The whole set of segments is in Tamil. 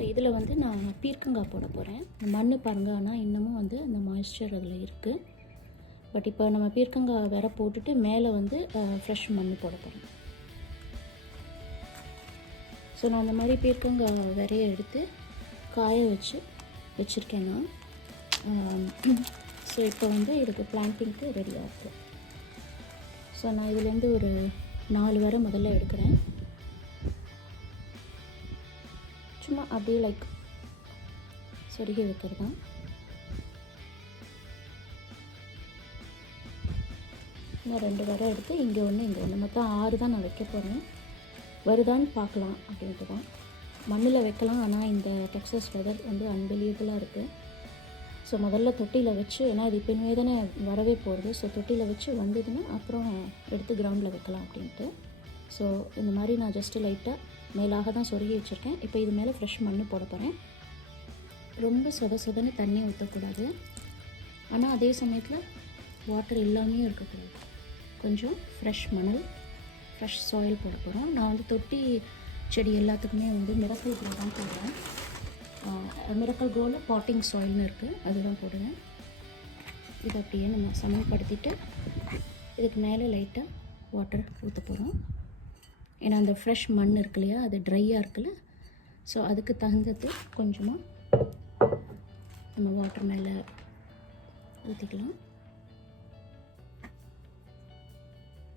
இப்போ இதில் வந்து நான் பீர்க்கங்காய் போட போகிறேன். மண் பாருங்க, ஆனால் இன்னமும் வந்து அந்த மாய்ஸ்சர் அதில் இருக்குது. பட் இப்போ நம்ம பீர்க்கங்காய் வேற போட்டுட்டு மேலே வந்து ஃப்ரெஷ் மண் போட போகிறேன். ஸோ நான் அந்த மாதிரி பீர்க்கங்காய் விரைய எடுத்து காய வச்சுருக்கேன் நான். ஸோ இப்போ வந்து இதுக்கு பிளான்டிங்க்கு ரெடியாக இருக்குது. ஸோ நான் இதுலேருந்து ஒரு 4 வரை முதல்ல எடுக்கிறேன். சும்மா அப்படியே லைக் சொருகி வைக்கிறது தான். நான் 2 வரை எடுத்து இங்கே ஒன்று இங்கே ஒன்று, மொத்தம் 6 தான் நான் வைக்க போகிறேன். வருதான்னு பார்க்கலாம் அப்படின்ட்டு தான். மண்ணில் வைக்கலாம், ஆனால் இந்த டெக்ஸஸ் வெதர் வந்து அன்பிலீவபுளாக இருக்குது. ஸோ முதல்ல தொட்டியில் வச்சு, ஏன்னா இது இப்போவே தானே வரவே போகிறது, ஸோ தொட்டியில் வச்சு வந்ததுன்னா அப்புறம் எடுத்து கிரவுண்டில் வைக்கலாம் அப்படின்ட்டு. ஸோ இந்த மாதிரி நான் ஜஸ்ட்டு லைட்டாக மேலாக தான் சொருகி வச்சுருக்கேன். இப்போ இது மேலே ஃப்ரெஷ் மண் போட போகிறேன். ரொம்ப சொதன்னு தண்ணி ஊற்றக்கூடாது, ஆனால் அதே சமயத்தில் வாட்டர் இல்லாமையும் இருக்கக்கூடாது. கொஞ்சம் ஃப்ரெஷ் மணல், ஃப்ரெஷ் சாயில் போட போகிறோம். நான் வந்து தொட்டி செடி எல்லாத்துக்குமே வந்து மிரக்கல் க்ரோ தான் போடுறேன். மிரக்கல் க்ரோவில் பாட்டிங் சாயில்னு இருக்குது, அதுதான் போடுவேன். இதை அப்படியே நம்ம சமப்படுத்திட்டு இதுக்கு மேலே லைட்டாக வாட்டர் ஊற்ற போகிறோம். ஏன்னா அந்த ஃப்ரெஷ் மண் இருக்கு இல்லையா, அது ட்ரையாக இருக்குல்ல, ஸோ அதுக்கு தகுந்தது கொஞ்சமாக நம்ம வாட்டர் மேலே ஊற்றிக்கலாம்.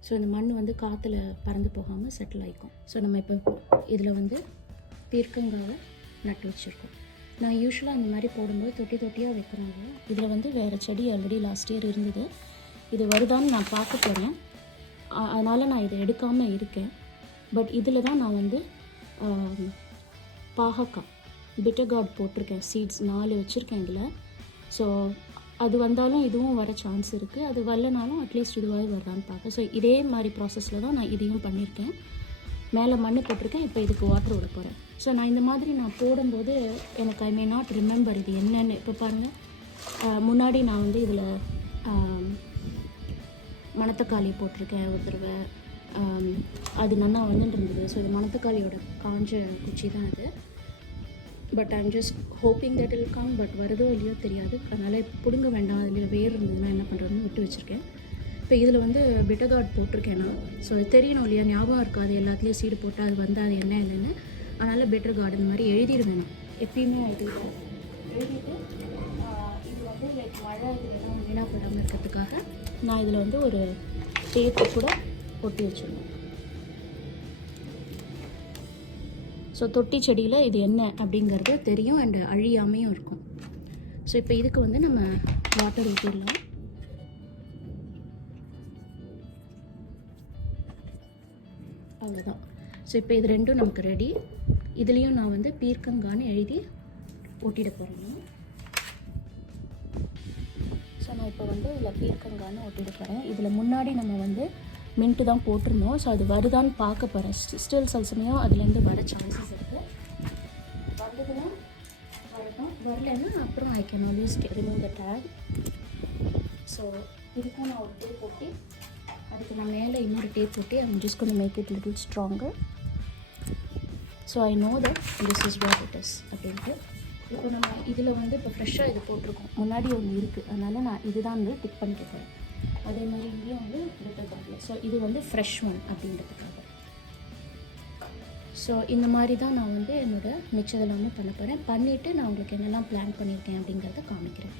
ஸோ இந்த மண் வந்து காற்றுல பறந்து போகாமல் செட்டில் ஆகிக்கும். ஸோ நம்ம இப்போ இதில் வந்து பீர்க்கங்காவை நட்டு வச்சுருக்கோம். நான் யூஸ்வலாக அந்த மாதிரி போடும்போது தொட்டியாக வைக்கிறாங்க. இதில் வந்து வேறு செடி ஆல்ரெடி லாஸ்ட் இயர் இருந்தது. இது வருதான்னு நான் பார்க்க போகிறேன், அதனால் நான் இதை எடுக்காமல் இருக்கேன். பட் இதில் தான் நான் வந்து பாகக்காய் பிட்டர் கார்ட் போட்டிருக்கேன். சீட்ஸ் 4 வச்சுருக்கேன் இதில். ஸோ அது வந்தாலும் இதுவும் வர சான்ஸ் இருக்குது, அது வரலனாலும் அட்லீஸ்ட் இதுவாக வருதான்னு பார்க்க. ஸோ இதே மாதிரி ப்ராசஸில் தான் நான் இதையும் பண்ணியிருக்கேன். மேலே மண் போட்டிருக்கேன், இப்போ இதுக்கு வாட்டர் விட போகிறேன். ஸோ நான் இந்த மாதிரி நான் போடும்போது எனக்கு ஐ மே நாட் ரிமெம்பர் இது என்னென்னு. இப்போ பாருங்கள், முன்னாடி நான் வந்து இதில் மணத்தக்காளி போட்டிருக்கேன் ஒரு தடவை, அது நல்லா வந்துட்டு இருந்தது. ஸோ இது மணத்தக்காளியோட காஞ்ச குச்சி தான் அது. But I'm just hoping that it'll come. But வருதோ இல்லையோ தெரியாது, அதனால் பிடுங்க வேண்டாம், அதில் வேர் இருந்ததுன்னா என்ன பண்ணுறதுன்னு விட்டு வச்சுருக்கேன். இப்போ இதில் வந்து பிட்டர் கார்ட் போட்டிருக்கேன் நான். ஸோ அது தெரியணும் இல்லையா, ஞாபகம் இருக்காது எல்லாத்துலேயும் சீடு போட்டால் அது வந்து அது என்ன என்னென்னு. அதனால் பிட்டர் கார்டு இந்த மாதிரி எழுதிடுவேன் நான் எப்பயுமே. எழுதிட்டு இது வந்து லைக் மழை இது எல்லாம் வீணாக போடாமல் இருக்கிறதுக்காக நான் இதில் வந்து ஒரு டேப்பு கூட ஒட்டி வச்சுருவேன். ஸோ தொட்டி செடியில் இது என்ன அப்படிங்கிறது தெரியும் அண்ட் அழியாமையும் இருக்கும். ஸோ இப்போ இதுக்கு வந்து நம்ம வாட்டர் ஊற்றிடலாம். அவ்வளோதான். ஸோ இப்போ இது ரெண்டும் நமக்கு ரெடி. இதுலேயும் நான் வந்து பீர்க்கங்கான்னு எழுதி ஒட்டிட போகிறேன். ஸோ நான் இப்போ வந்து இதில் பீர்க்கங்கான்னு ஒட்டிட போகிறேன். இதில் முன்னாடி நம்ம வந்து மின்ட்டு தான் போட்டிருந்தோம். ஸோ அது வருதான்னு பார்க்க போகிறேன். ஸ்டில் சில சமயம் அதுலேருந்து வர சான்சஸ் இருக்குது. வந்ததுன்னா வரட்டும், வரலைன்னா அப்புறம் I can always remove the take. So இதுக்கும் நான் ஒரு டேப் போட்டு அதுக்கு நான் மேலே இன்னொரு டேப் போட்டு I'm just going to make it little stronger. So I know that this is what it is அப்படின்ட்டு. இப்போ நம்ம இதில் வந்து இப்போ ஃப்ரெஷ்ஷாக இது போட்டிருக்கோம், முன்னாடி ஒன்று இருக்குது, அதனால் நான் இதுதான் வந்து டிக் பண்ணிக்க போகிறேன். அதே மாதிரி இங்கேயும் வந்து பிட்டர் கார்டில். ஸோ இது வந்து ஃப்ரெஷ் ஒன் அப்படின்றதுக்காக. ஸோ இந்த மாதிரி தான் நான் வந்து என்னோடய மிச்சதெல்லாமே பண்ண போகிறேன். பண்ணிவிட்டு நான் உங்களுக்கு என்னெல்லாம் பிளான் பண்ணியிருக்கேன் அப்படிங்கிறத காமிக்கிறேன்.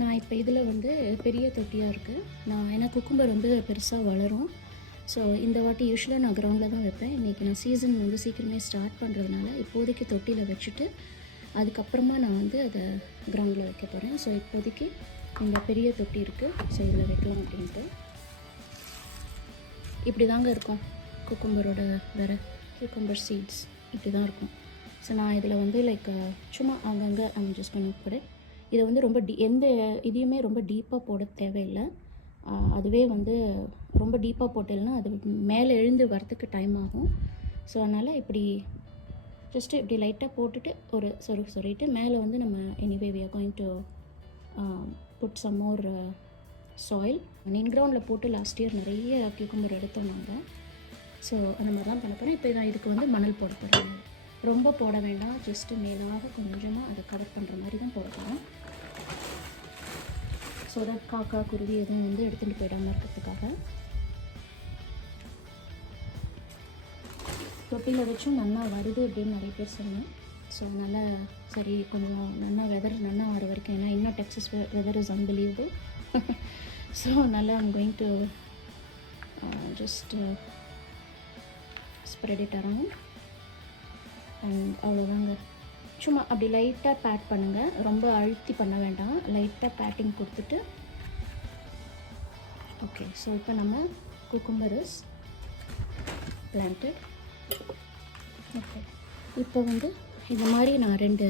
நான் இப்போ இதில் வந்து பெரிய தொட்டியாக இருக்குது. நான் ஏன்னா குக்கும்பர் வந்து பெருசாக வளரும். ஸோ இந்த வாட்டி யூஸ்வலாக நான் கிரவுண்டில் தான் வைப்பேன். இன்றைக்கி நான் சீசன் வந்து சீக்கிரமே ஸ்டார்ட் பண்ணுறதுனால இப்போதைக்கு தொட்டியில் வச்சுட்டு அதுக்கப்புறமா நான் வந்து அதை கிரவுண்டில் வைக்க போகிறேன். ஸோ இப்போதைக்கு இந்த பெரிய தொட்டி இருக்குது, ஸோ இதில் வைக்கலாம் அப்படின்ட்டு. இப்படி தாங்க இருக்கும் குக்கும்பரோட வேறு குக்கும்பர் சீட்ஸ் இப்படி தான் இருக்கும். ஸோ நான் இதில் வந்து லைக் சும்மா அங்கங்கே ஐம் ஜஸ்ட் பண்ணி கூட இதை வந்து ரொம்ப எந்த இதையுமே ரொம்ப டீப்பாக போட தேவையில்லை. அதுவே வந்து ரொம்ப டீப்பாக போட்டேன்னா அது மேலே எழுந்து வரத்துக்கு டைம் ஆகும். ஸோ அதனால் இப்படி ஜஸ்ட்டு இப்படி லைட்டாக போட்டுட்டு ஒரு சொருகிட்டு மேலே வந்து நம்ம anyway we are going to put some more soil. இன்கிரவுண்டில் போட்டு லாஸ்ட் இயர் நிறைய கியூக்கம்பர் எடுத்தோம் நாங்கள். ஸோ அந்த மாதிரி தான் பண்ண போகிறேன். இப்போ நான் இதுக்கு வந்து மணல் போட போகிறேன். ரொம்ப போட வேண்டாம், ஜஸ்ட்டு மேலாக கொஞ்சமாக அதை கவர் பண்ணுற மாதிரி தான் போட போகிறோம். ஸோ தட் காக்கா குருவி எதுவும் வந்து எடுத்துகிட்டு போயிடாமல் இருக்கிறதுக்காக. தொட்டியில் வச்சும் நல்லா வருது அப்படின்னு நிறைய பேர் சொன்னேன். ஸோ நல்லா சரி கொஞ்சம் நல்லா வெதர் நல்லா வர வரைக்கும், ஏன்னா இன்னும் Texas weather is unbelievable. So நல்லா I'm going to just spread it around and அவ்வளோதாங்க. சும்மா அப்படி லைட்டாக பேட் பண்ணுங்கள், ரொம்ப அழுத்தி பண்ண வேண்டாம், லைட்டாக பேட்டிங் கொடுத்துட்டு. ஓகே, ஸோ இப்போ நம்ம குக்கும்பர் இஸ் பிளான்டட். ஓகே, இப்போ வந்து இந்த மாதிரி நான் 2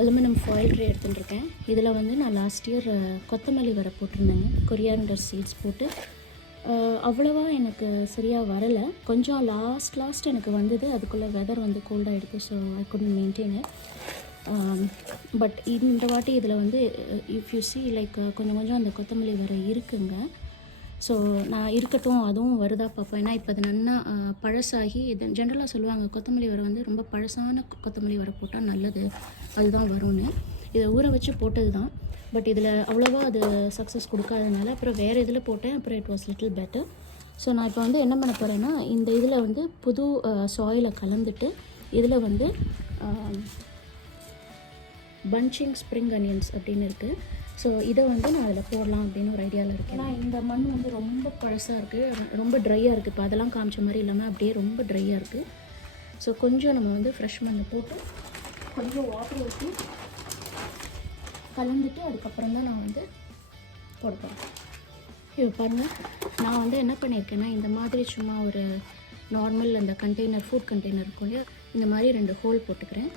அலுமினியம் ஃபாயில் ட்ரே எடுத்துட்டுருக்கேன். இதில் வந்து நான் லாஸ்ட் இயர் கொத்தமல்லி வர போட்டிருந்தேங்க, கொரியாண்டர் சீட்ஸ் போட்டு. அவ்வளோவா எனக்கு சரியாக வரலை, கொஞ்சம் லாஸ்ட் எனக்கு வந்தது. அதுக்குள்ளே வெதர் வந்து கோல்டாகிடுது, so I couldn't maintain it. But இந்த வாட்டி இதில் வந்து இஃப் யூ சி லைக் கொஞ்சம் அந்த கொத்தமல்லி வர இருக்குங்க. ஸோ நான் இருக்கட்டும், அதுவும் வருதா பார்ப்போம். ஏன்னா இப்போ அது நல்லா பழசாகி, இது ஜென்ரலாக சொல்லுவாங்க கொத்தமல்லி வர வந்து ரொம்ப பழசான கொத்தமல்லி வர போட்டால் நல்லது, அதுதான் வரும்னு. இதை ஊற வச்சு போட்டது தான், பட் இதில் அவ்வளோவா அது சக்ஸஸ் கொடுக்காதனால அப்புறம் வேறு இதில் போட்டேன். அப்புறம் it was little better. So நான் இப்போ வந்து என்ன பண்ண போகிறேன்னா, இந்த இதில் வந்து புது சாயிலை கலந்துட்டு இதில் வந்து பஞ்சிங் ஸ்ப்ரிங் அனியன்ஸ் அப்படின்னு இருக்குது. ஸோ இதை வந்து நான் அதில் போடலாம் அப்படின்னு ஒரு ஐடியாவில் இருக்கேன். ஏன்னா இந்த மண் வந்து ரொம்ப பழசாக இருக்குது, ரொம்ப ட்ரையாக இருக்குது. இப்போ அதெல்லாம் காமிச்ச மாதிரி இல்லாமல் அப்படியே ரொம்ப ட்ரையாக இருக்குது. ஸோ கொஞ்சம் நம்ம வந்து ஃப்ரெஷ் மண்ணை போட்டு கொஞ்சம் வாட்டர் ஊற்றி கலந்துட்டு அதுக்கப்புறம் தான் நான் வந்து போடுவேன். இப்போ பாருங்கள், நான் வந்து என்ன பண்ணியிருக்கேன்னா, இந்த மாதிரி சும்மா ஒரு நார்மல் அந்த கண்டெய்னர், ஃபுட் கண்டெய்னர் இருக்கும் இல்லையா, இந்த மாதிரி 2 ஹோல் போட்டுக்கிறேன்.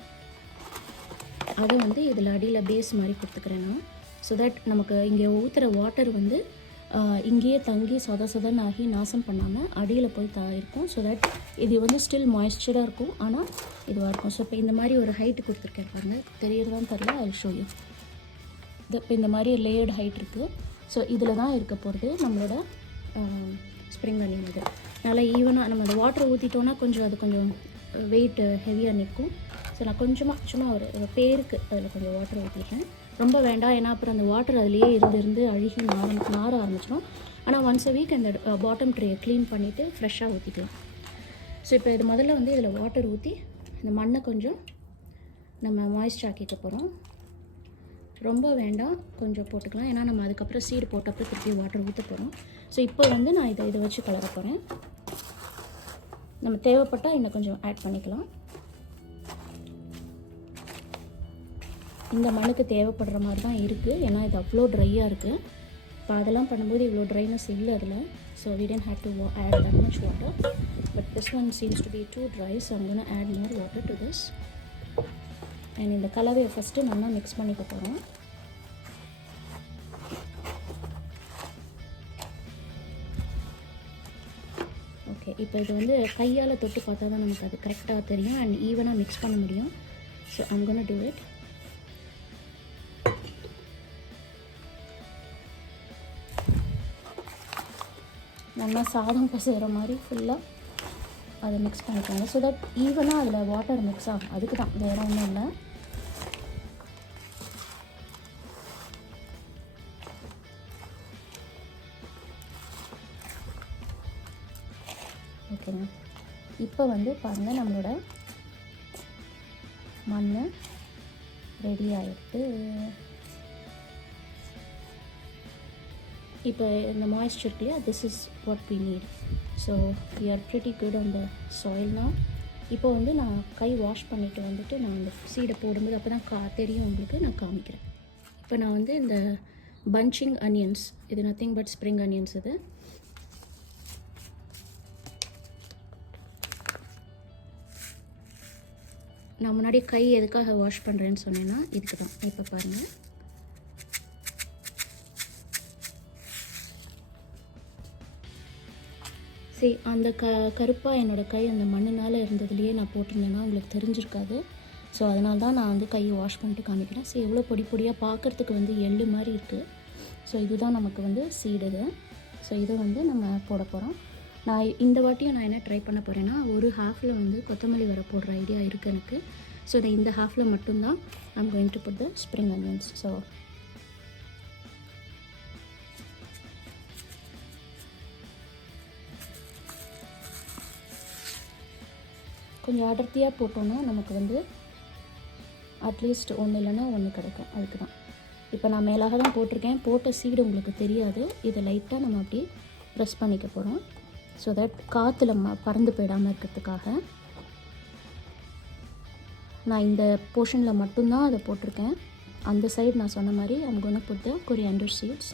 அதை வந்து இதில் அடியில் பேஸ் மாதிரி கொடுத்துக்கிறேன் நான். ஸோ தட் நமக்கு இங்கே ஊற்றுற வாட்டர் வந்து இங்கேயே தங்கி சொதன்னு ஆகி நாசம் பண்ணாமல் அடியில் போய் இருக்கும். ஸோ தட் இது வந்து ஸ்டில் மாய்ஸ்சராக இருக்கும், ஆனால் இதுவாக இருக்கும். ஸோ இப்போ இந்த மாதிரி ஒரு ஹைட்டு கொடுத்துருக்கேன் பாருங்கள், தெரியறதான்னு தெரியல, ஐ ஷோ யூ. இப்போ இந்த மாதிரி லேயர்டு ஹைட் இருக்குது. ஸோ இதில் தான் இருக்க போகிறது நம்மளோட ஸ்ப்ரிங் அனியன். இது நல்லா ஈவனாக நம்ம அந்த வாட்டரை ஊற்றிட்டோன்னா கொஞ்சம் அது கொஞ்சம் வெயிட் ஹெவியாக நிற்கும். ஸோ நான் கொஞ்சமாக சும்மா ஒரு பேருக்கு அதில் கொஞ்சம் வாட்டர் ஊற்றிருக்கேன், ரொம்ப வேண்டாம். ஏன்னா அப்புறம் அந்த வாட்டர் அதிலேயே இருந்து அழுகி நார ஆரம்பிச்சிடும். ஆனால் ஒன்ஸ் அ வீக் அந்த பாட்டம் ட்ரேயை க்ளீன் பண்ணிவிட்டு ஃப்ரெஷ்ஷாக ஊற்றிக்கலாம். ஸோ இப்போ இது முதல்ல வந்து இதில் வாட்டர் ஊற்றி இந்த மண்ணை கொஞ்சம் நம்ம மாய்ஸ்ட் ஆக்கிக்க போகிறோம். ரொம்ப வேண்டாம், கொஞ்சம் போட்டுக்கலாம், ஏன்னா நம்ம அதுக்கப்புறம் சீடு போட்டப்போ திருப்பி வாட்டர் ஊற்ற போகிறோம். ஸோ இப்போ வந்து நான் இதை வச்சு கலர போகிறேன். நம்ம தேவைப்பட்டால் இன்னும் கொஞ்சம் ஆட் பண்ணிக்கலாம். இந்த மண்ணுக்கு தேவைப்படுற மாதிரி தான் இருக்குது, ஏன்னா இது அவ்வளோ ட்ரையாக இருக்குது. இப்போ அதெல்லாம் பண்ணும்போது இவ்வளோ ட்ரைனஸ் இல்லை அதில். So we didn't have to add that much water, but this one seems to be too dry, so I'm going to add more water to this. And இந்த கலவையை ஃபஸ்ட்டு நல்லா மிக்ஸ் பண்ணிக்க போகிறோம். ஓகே, இப்போ இது வந்து கையால் தொட்டு பார்த்தா தான் நமக்கு அது கரெக்டாக தெரியும் அண்ட் ஈவனாக மிக்ஸ் பண்ண முடியும். So I'm going to do it. நல்லா சாதம் பசைகிற மாதிரி ஃபுல்லாக அதை மிக்ஸ் பண்ணிக்கோங்க. ஸோ தட் ஈவனாக அதில் வாட்டர் மிக்ஸ் ஆகும், அதுக்கு தான், வேறு ஒன்றும் இல்லை. ஓகேங்க, இப்போ வந்து பாருங்கள் நம்மளோட மண் ரெடி ஆகிடுது. இப்போ இந்த மாய்ஸ்சர் இல்லையா, this is what we need. So we are pretty good on the சாயில்னா. இப்போ வந்து நான் கை வாஷ் பண்ணிவிட்டு வந்துட்டு நான் அந்த சீடை போடும்போது அப்போ தான் தெரியும் உங்களுக்கு, நான் காமிக்கிறேன். இப்போ நான் வந்து இந்த பஞ்சிங் அனியன்ஸ், இது நத்திங் பட் ஸ்ப்ரிங் அனியன்ஸ். இது நான் முன்னாடி கை எதுக்காக வாஷ் பண்ணுறேன்னு சொன்னேன்னா இதுக்கு தான். இப்போ பாருங்கள், சரி அந்த கருப்பாக என்னோடய கை அந்த மண்ணினால் இருந்ததுலேயே நான் போட்டிருந்தேன்னா உங்களுக்கு தெரிஞ்சிருக்காது. ஸோ அதனால தான் நான் வந்து கையை வாஷ் பண்ணிட்டு காமிக்கிறேன். ஸோ எவ்வளோ பொடி பொடியாக பார்க்குறதுக்கு வந்து எள்ளு மாதிரி இருக்குது. ஸோ இதுதான் நமக்கு வந்து சீடு. இது ஸோ இதை வந்து நம்ம போட போகிறோம். நான் இந்த வாட்டியும் நான் என்ன ட்ரை பண்ண போகிறேன்னா, ஒரு ஹாஃபில் வந்து கொத்தமல்லி வர போடுற ஐடியா இருக்குது எனக்கு. ஸோ இந்த ஹாஃபில் மட்டும்தான் I'm going to put the spring onions. So கொஞ்சம் அடர்த்தியாக போட்டோன்னா நமக்கு வந்து அட்லீஸ்ட் ஒன்று இல்லைன்னா ஒன்று கிடைக்கும். அதுக்கு தான் இப்போ நான் மேலாக தான் போட்டிருக்கேன். போட்ட சீடு உங்களுக்கு தெரியாது. இதை லைட்டாக நம்ம அப்படியே ப்ரெஸ் பண்ணிக்க போகிறோம். ஸோ தட் காற்றுல பறந்து போயிடாமல் இருக்கிறதுக்காக நான் இந்த போர்ஷனில் மட்டும்தான் அதை போட்டிருக்கேன். அந்த சைடு நான் சொன்ன மாதிரி I'm gonna put the coriander seeds.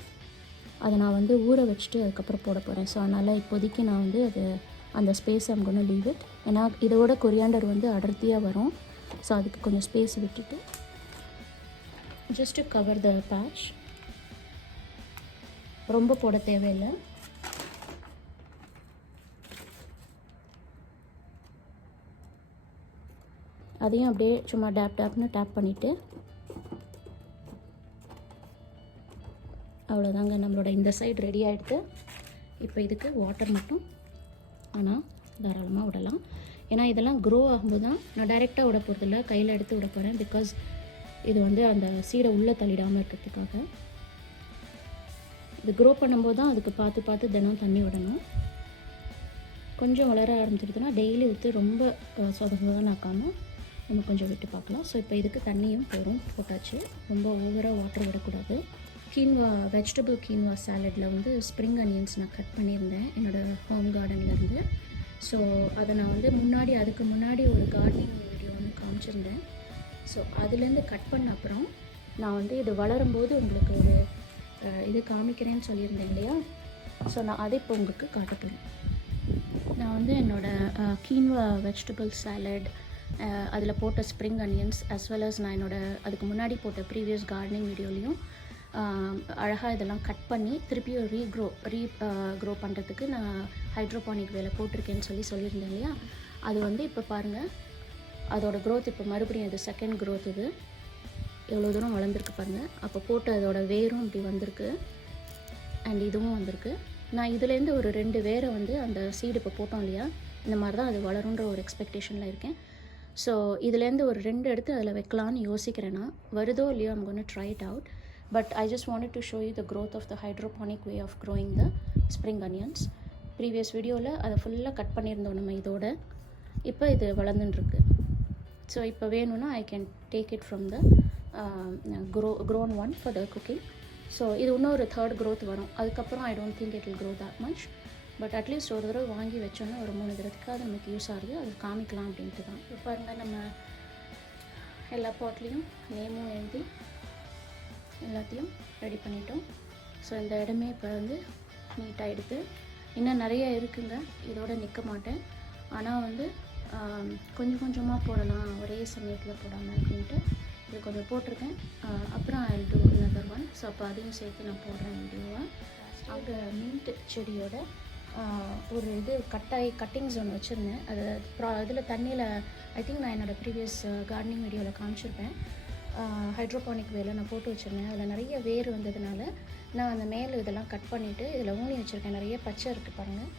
அதை நான் வந்து ஊற வச்சுட்டு அதுக்கப்புறம் போட போகிறேன். ஸோ அதனால் இப்போதைக்கு நான் வந்து அது அந்த space I'm gonna leave it. ஏன்னா இதோட கொரியாண்டர் வந்து அடர்த்தியாக வரும். ஸோ அதுக்கு கொஞ்சம் ஸ்பேஸ் விட்டுட்டு just to cover the patch. ரொம்ப போட தேவையில்லை. அதையும் அப்படியே சும்மா டேப்னு டேப் பண்ணிவிட்டு அவ்வளோதாங்க, நம்மளோட இந்த சைடு ரெடி ஆகிடுது. இப்போ இதுக்கு வாட்டர் மட்டும் ஆனால் தாராளமாக விடலாம். ஏன்னா இதெல்லாம் க்ரோ ஆகும்போது தான், நான் டைரெக்டாக விட போகிறதில்ல, கையில் எடுத்து விட போகிறேன். பிகாஸ் இது வந்து அந்த சீடை உள்ளே தள்ளிடாமல் இருக்கிறதுக்காக. இது க்ரோ பண்ணும்போது தான் அதுக்கு பார்த்து தினம் தண்ணி விடணும். கொஞ்சம் வளர ஆரம்பிச்சிருதுன்னா டெய்லி ஊற்றி ரொம்ப சொதனாக்காமல் நம்ம கொஞ்சம் விட்டு பார்க்கலாம். ஸோ இப்போ இதுக்கு தண்ணியும் போட்டாச்சு. ரொம்ப ஓவராக வாட்டர் விடக்கூடாது. கீன்வா வெஜிடபிள் கீன்வா சாலடில் வந்து ஸ்ப்ரிங் அனியன்ஸ் நான் கட் பண்ணியிருந்தேன் என்னோடய ஹோம் கார்டன்லேருந்து. ஸோ அதை நான் வந்து அதுக்கு முன்னாடி ஒரு கார்டனிங் வீடியோ ஒன்று காமிச்சிருந்தேன். ஸோ அதுலேருந்து கட் பண்ண அப்புறம் நான் வந்து இது வளரும்போது உங்களுக்கு ஒரு இது காமிக்கிறேன்னு சொல்லியிருந்தேன் இல்லையா. ஸோ நான் அதை இப்போ உங்களுக்கு காட்டப்போகிறேன். நான் வந்து என்னோடய கீன்வா வெஜிடபிள் சாலட் அதில் போட்ட spring onions as well as நான் அதுக்கு முன்னாடி போட்ட ப்ரீவியஸ் கார்டனிங் வீடியோலையும் அழகாக இதெல்லாம் கட் பண்ணி திருப்பியும் ரீக்ரோ பண்ணுறதுக்கு நான் ஹைட்ரோபானிக் வேலை போட்டிருக்கேன்னு சொல்லியிருந்தேன் இல்லையா. அது வந்து இப்போ பாருங்கள், அதோட க்ரோத் இப்போ மறுபடியும் இது செகண்ட் க்ரோத். இது எவ்வளோ தூரம் வளர்ந்துருக்கு பாருங்கள். அப்போ போட்டு அதோட வேரும் இப்படி வந்திருக்கு அண்ட் இதுவும் வந்திருக்கு. நான் இதுலேருந்து ஒரு 2 வேரை வந்து அந்த சீடு இப்போ போட்டோம் இல்லையா, இந்த மாதிரி தான் அது வளருன்ற ஒரு எக்ஸ்பெக்டேஷனில் இருக்கேன். ஸோ இதுலேருந்து ஒரு 2 எடுத்து அதில் வைக்கலான்னு யோசிக்கிறேன்னா, வருதோ இல்லையோ I'm going to try it out. But I just wanted to show you the growth of the hydroponic way of growing the spring onions. Previous வீடியோவில் அதை ஃபுல்லாக கட் பண்ணியிருந்தோம் நம்ம இதோட. இப்போ இது வளர்ந்துட்டுருக்கு. ஸோ இப்போ வேணும்னா I can take it from the grown one for the cooking. So இது இன்னும் ஒரு 3rd growth வரும். அதுக்கப்புறம் I don't think it will grow that much. But at least ஒரு தடவை வாங்கி வச்சோன்னா ஒரு 3 தடவைக்கு அது நமக்கு யூஸ் ஆகுது. அது காமிக்கலாம் அப்படின்ட்டு தான். இப்போ பாருங்கள், நம்ம எல்லா பாட்லேயும் நேமும் எழுதி எல்லாத்தையும் ரெடி பண்ணிட்டோம். ஸோ இந்த இடமே இப்போ வந்து நீட்டாக எடுத்து, இன்னும் நிறைய இருக்குங்க, இதோட நிற்க மாட்டேன். ஆனால் வந்து கொஞ்சம் கொஞ்சமாக போடலாம், ஒரே சமயத்தில் போடாமல் அப்படின்ட்டு இது கொஞ்சம் போட்டிருக்கேன். அப்புறம் I'll do another one. So அப்போ அதையும் சேர்த்து நான் போடுறேன் வீடியோவை. அங்கே மின்ட் செடியோட ஒரு இது கட்டிங்ஸ் ஒன்று வச்சுருந்தேன். அது இதில் தண்ணியில் ஐ திங்க் நான் என்னோடய ப்ரீவியஸ் கார்டனிங் வீடியோவில் காமிச்சிருப்பேன். ஹைட்ரோபானிக் வேலை நான் போட்டு வச்சுருந்தேன். அதில் நிறைய வேர் வந்ததுனால நான் அந்த மேலே இதெல்லாம் கட் பண்ணிவிட்டு இதில் ஊனி வச்சுருக்கேன். நிறைய பச்சை இருக்குது பாருங்கள்.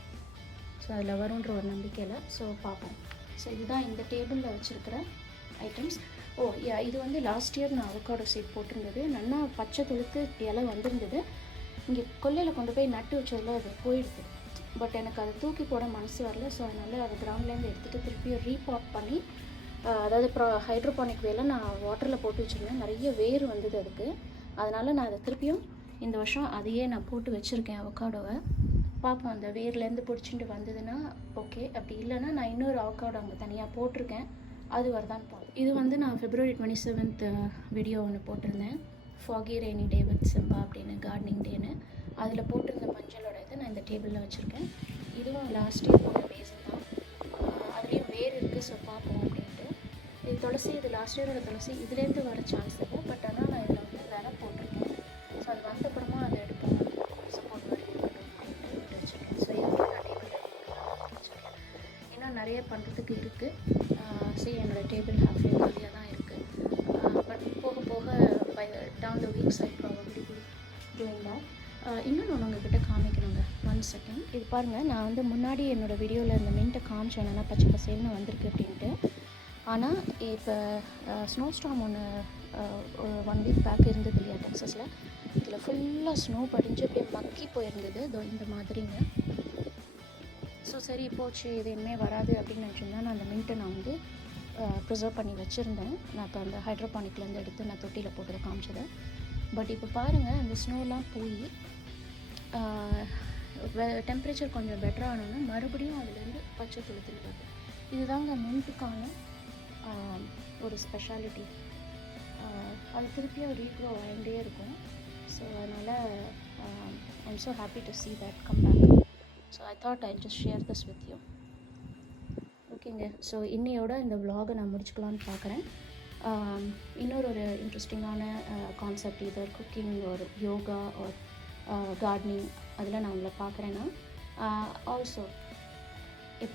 ஸோ அதில் வரும்ன்ற ஒரு நம்பிக்கையில். ஸோ பார்ப்போம். ஸோ இதுதான் இந்த டேபிளில் வச்சுருக்கிற ஐட்டம்ஸ். இது வந்து லாஸ்ட் இயர் நான் அவக்காடோ சீட் போட்டிருந்தது. நல்லா பச்சை துளுத்து இலை வந்திருந்தது. இங்கே கொல்லையில் கொண்டு போய் நட்டு வச்சதில் அது போயிடுது. பட் எனக்கு அதை தூக்கி போட மனசு வரல. ஸோ அதனால் அதை கிரவுண்ட்லேருந்து எடுத்துகிட்டு திருப்பியும் ரீபாட் பண்ணி, அதாவது ஹைட்ரோபானிக் வேலை நான் வாட்டரில் போட்டு வச்சுருந்தேன். நிறைய வேர் வந்தது அதுக்கு. அதனால் நான் அதை திருப்பியும் இந்த வருஷம் அதையே நான் போட்டு வச்சுருக்கேன் அவக்காடோவை. பார்ப்போம், அந்த வேர்லேருந்து பிடிச்சிட்டு வந்ததுன்னா ஓகே, அப்படி இல்லைன்னா நான் இன்னொரு அவக்காடோ அங்கே தனியாக போட்டிருக்கேன், அது வருதான்னு பார்ப்போம். இது வந்து நான் February 27th வீடியோ ஒன்று போட்டிருந்தேன், foggy rainy day with Simba அப்படின்னு, கார்டனிங் டேன்னு. அதில் போட்டிருந்த மஞ்சளோட இதை நான் இந்த டேபிளில் வச்சுருக்கேன். இதுவும் லாஸ்ட் இயர் போட்ட பேஸன் தான். அதுலேயும் வேர் இருக்குது. ஸோ பார்ப்போம் அப்படின்ட்டு. இது துளசி, இது லாஸ்ட் இயரோட துளசி. இதுலேருந்து வர சான்ஸ் இல்லை. பட் ஆனால் நான் இதில் வந்து விதை போட்டிருக்கேன். ஸோ அது வந்த அப்புறமா அதை எடுப்போம், சப்போர்ட் பண்ணிட்டு வச்சுருக்கேன். ஸோ இதுவும் நான் டேபிளில் வச்சுருக்கேன். இன்னும் நிறைய பண்ணுறதுக்கு இருக்குது. சரி, என்னோடய டேபிள் ஹாஃப் காலியாக தான் இருக்குது. பட் போக போக by down the weeks I probably doing that. இன்னொன்று ஒன்று உங்ககிட்ட காமிக்கணுங்க. 1 செகண்ட். இது பாருங்கள், நான் வந்து முன்னாடி என்னோடய வீடியோவில் இந்த மின்ட்டை காமிச்சேன், என்னென்னா பச்சை பசேல்னு வந்திருக்கு அப்படின்ட்டு. ஆனால் இப்போ ஸ்னோ ஸ்டார்ம் ஒன்று ஒரு 1 வீக் பேக் இருந்தது இல்லையா டெக்ஸஸில், இதில் ஃபுல்லாக ஸ்னோ படிஞ்சு அப்படியே மக்கி போயிருந்தது. இதோ இந்த மாதிரிங்க. ஸோ சரி போச்சு, இது இனிமேல் வராது அப்படின்னு நினச்சிருந்தேன். நான் அந்த மின்ட்டை நான் வந்து ப்ரிசர்வ் பண்ணி வச்சுருந்தேன். நான் இப்போ அந்த ஹைட்ரோபானிக்லேருந்து எடுத்து நான் தொட்டியில் போட்டதை காமிச்சதை. பட் இப்போ பாருங்கள், அந்த ஸ்னோலாம் போய் டெம்பரேச்சர் கொஞ்சம் பெட்டர் ஆனோன்னா மறுபடியும் அதுலேருந்து பச்சை துளுத்துன்னு வருது. இதுதாங்க மின்ட்டுக்கான ஒரு ஸ்பெஷாலிட்டி. அது திருப்பியும் ரீக்ரோ ஆகிட்டே இருக்கும். ஸோ அதனால் I am so happy to see that come back. So I thought I just share this with you. ஓகேங்க, ஸோ இன்னையோட இந்த vlog-ஐ நான் முடிச்சுக்கலான்னு பார்க்குறேன். இன்னொரு இன்ட்ரெஸ்டிங்கான கான்செப்ட், இது குக்கிங் ஒரு யோகா ஒரு கார்டனிங், அதில் நான் உங்களை பார்க்குறேன்னா. ஆல்சோ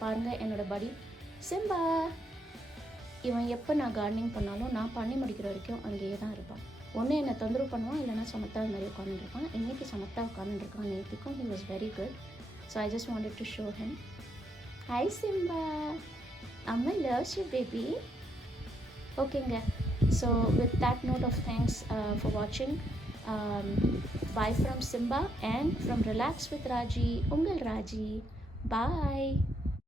பாருங்கள், என்னோடய படி சிம்பா, இவன் எப்போ நான் கார்டனிங் பண்ணாலும் நான் பண்ணி முடிக்கிற வரைக்கும் அங்கேயே தான் இருப்பான். ஒன்று என்னை தொந்தரவு பண்ணுவான், இல்லைனா சமத்தா இது மாதிரி உட்காந்துருக்கான். இன்றைக்கி சமத்தா உட்காந்துருக்கான். நேற்றுக்கும் he was very good. So I just wanted to show him. Hi Simba, Amma loves you baby. Okay, so with that note of thanks for watching, bye from Simba and from Relax with Raji, Ungal Raji. Bye.